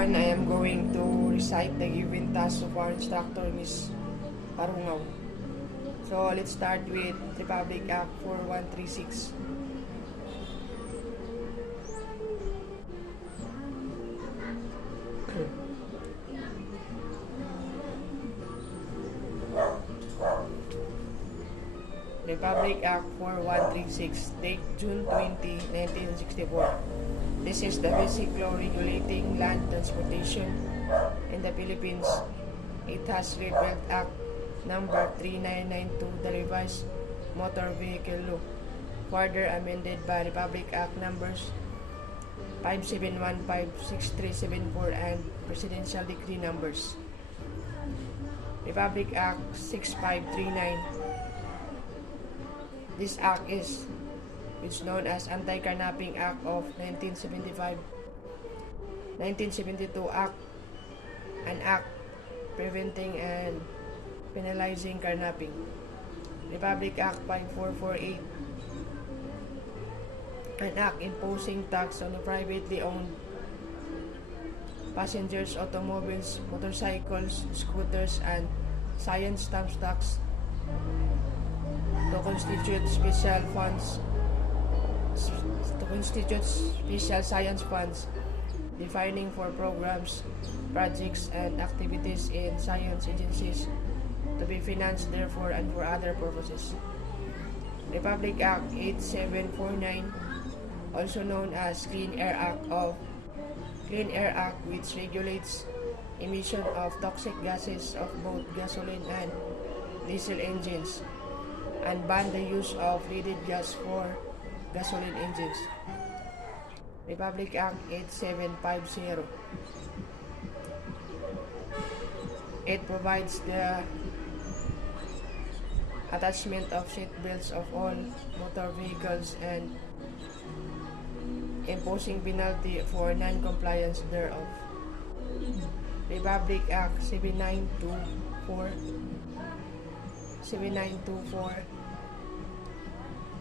everyone, I am going to recite the given task of our instructor, Miss Parungaw. So let's start with Republic Act 4136. Republic Act 4136, date June 20, 1964. This is the basic law regulating land transportation in the Philippines. It has repealed Act number 3992, the revised Motor Vehicle Law, further amended by Republic Act numbers 5715, 6374, and Presidential Decree numbers. Republic Act 6539. This act is which known as Anti-Carnapping Act of 1975, 1972 Act, an act preventing and penalizing carnapping. Republic Act 5448, an act imposing tax on the privately owned passengers, automobiles, motorcycles, scooters, and science stamp tax to constitute special science funds, defining for programs, projects, and activities in science agencies to be financed therefore and for other purposes. Republic Act 8749, also known as Clean Air Act, which regulates emission of toxic gases of both gasoline and diesel engines, and ban the use of leaded gas for gasoline engines. Republic Act 8750. It provides the attachment of seat belts of all motor vehicles and imposing penalty for non-compliance thereof. Republic Act 7924,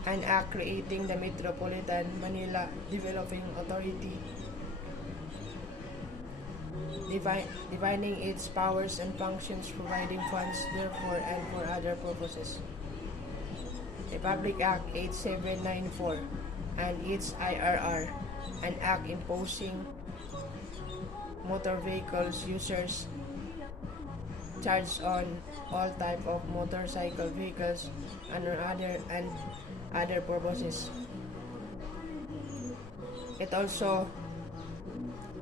an act creating the Metropolitan Manila Developing Authority, defining its powers and functions, providing funds therefore and for other purposes. Republic Act 8794 and its IRR, an act imposing motor vehicles users charge on all type of motorcycle vehicles and other purposes. It also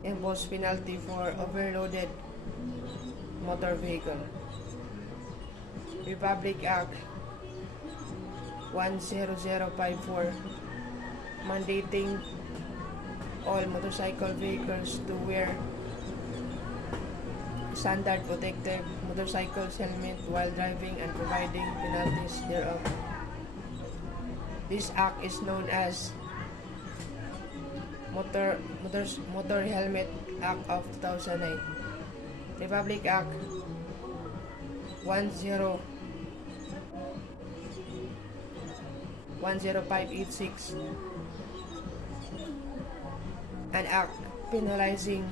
imposes penalty for overloaded motor vehicle. Republic Act 10054, mandating all motorcycle vehicles to wear standard protective motorcycles helmet while driving and providing penalties thereof. This act is known as Motor Helmet Act of 2009. Republic Act 10586, an act penalizing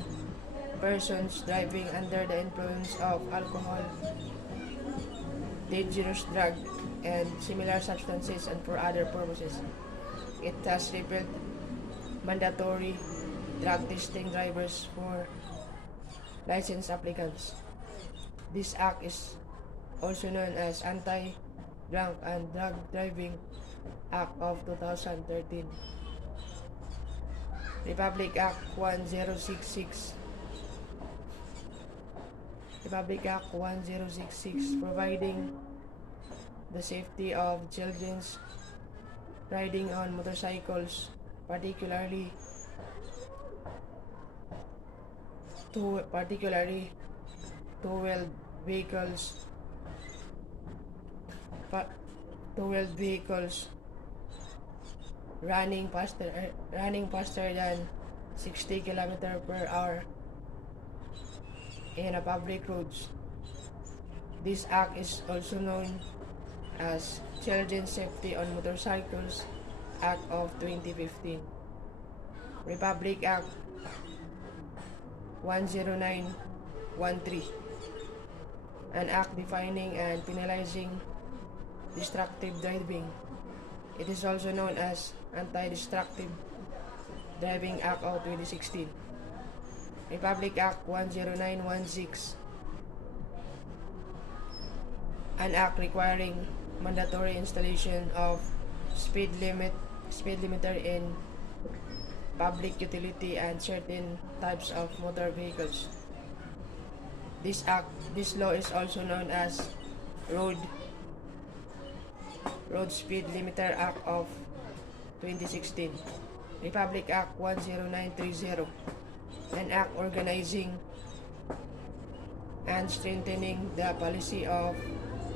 persons driving under the influence of alcohol, dangerous drug, and similar substances and for other purposes. It has repealed mandatory drug testing drivers for license applicants. This act is also known as Anti-Drunk and Drug Driving Act of 2013. Republic Act 1066. Republic Act 1066, providing the safety of children riding on motorcycles, particularly two-wheeled vehicles running faster than 60 km per hour in a public roads. This act is also known as Children's Safety on Motorcycles Act of 2015. Republic Act 10913, an act defining and penalizing destructive driving. It is also known as Anti-Destructive Driving Act of 2016. Republic Act 10916, an act requiring mandatory installation of speed limiter in public utility and certain types of motor vehicles. This law is also known as Road Speed Limiter Act of 2016. Republic Act 10930, an act organizing and strengthening the policy of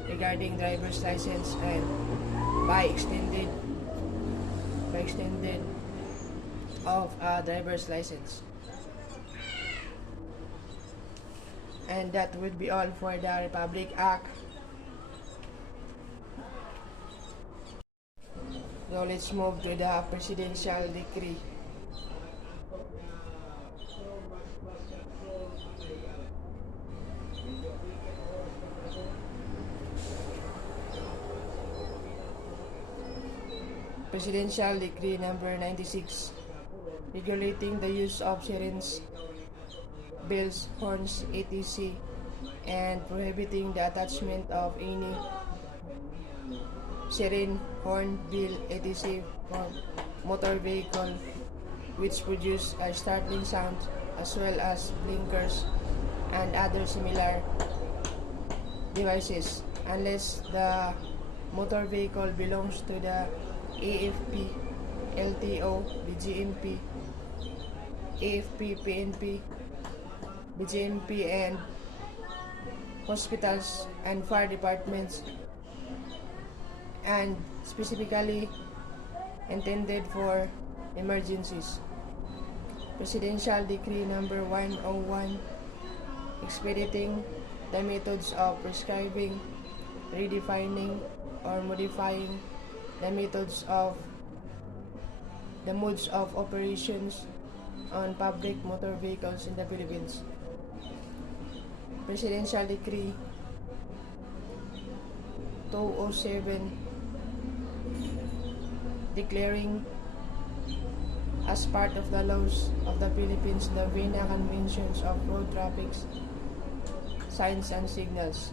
regarding driver's license and by extended of a driver's license. And that would be all for the Republic Act. So let's move to the Presidential Decree. Presidential Decree number 96, regulating the use of sirens, bells, horns, etc., and prohibiting the attachment of any siren, horn, bell, etc. for motor vehicle which produce a startling sound, as well as blinkers and other similar devices, unless the motor vehicle belongs to the AFP, LTO, BGMP, AFP, PNP, BGMP, and hospitals and fire departments, and specifically intended for emergencies. Presidential Decree number 101, expediting the methods of prescribing, redefining, or modifying the modes of operations on public motor vehicles in the Philippines. Presidential Decree 207, declaring as part of the laws of the Philippines the Vienna Conventions of Road Traffic Signs and Signals.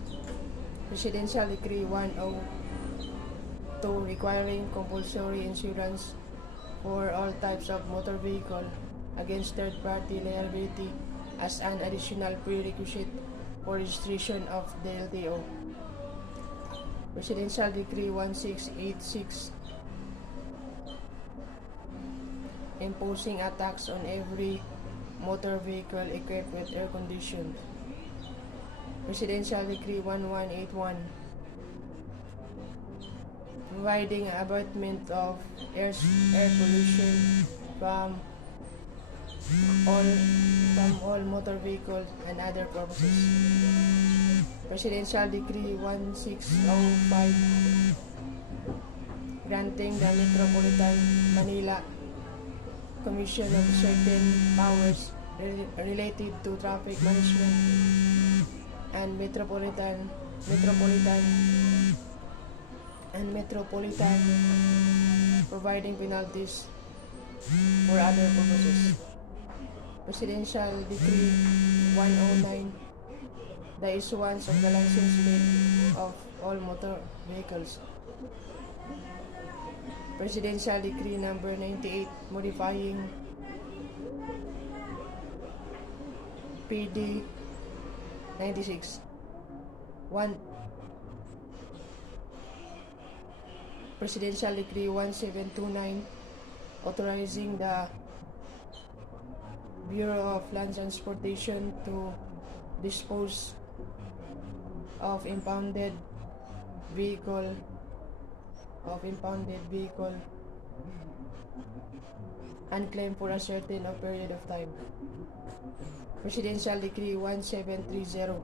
Presidential Decree 102, requiring compulsory insurance for all types of motor vehicle against third-party liability as an additional prerequisite for registration of the LTO. Presidential Decree 1686, imposing a tax on every motor vehicle equipped with air conditioning. Presidential Decree 1181, providing abatement of air pollution from all motor vehicles and other purposes. Presidential Decree 1605, granting the Metropolitan Manila Commission of certain powers related to traffic management and metropolitan providing penalties for other purposes. Presidential Decree 109, the issuance of the license plate of all motor vehicles. Presidential Decree number 98, modifying PD 96. Presidential Decree 1729, authorizing the Bureau of Land Transportation to dispose of impounded vehicle unclaimed for a certain period of time. Presidential Decree 1730,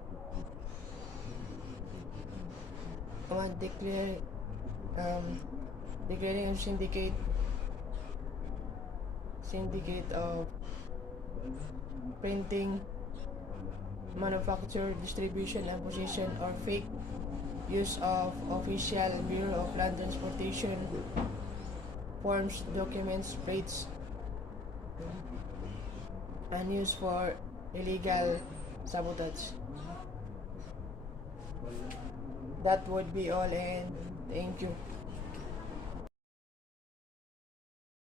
declaring a syndicate of printing manufacture, distribution, and possession or fake use of official Bureau of Land Transportation forms, documents, plates, and use for illegal sabotage. That would be all, and thank you.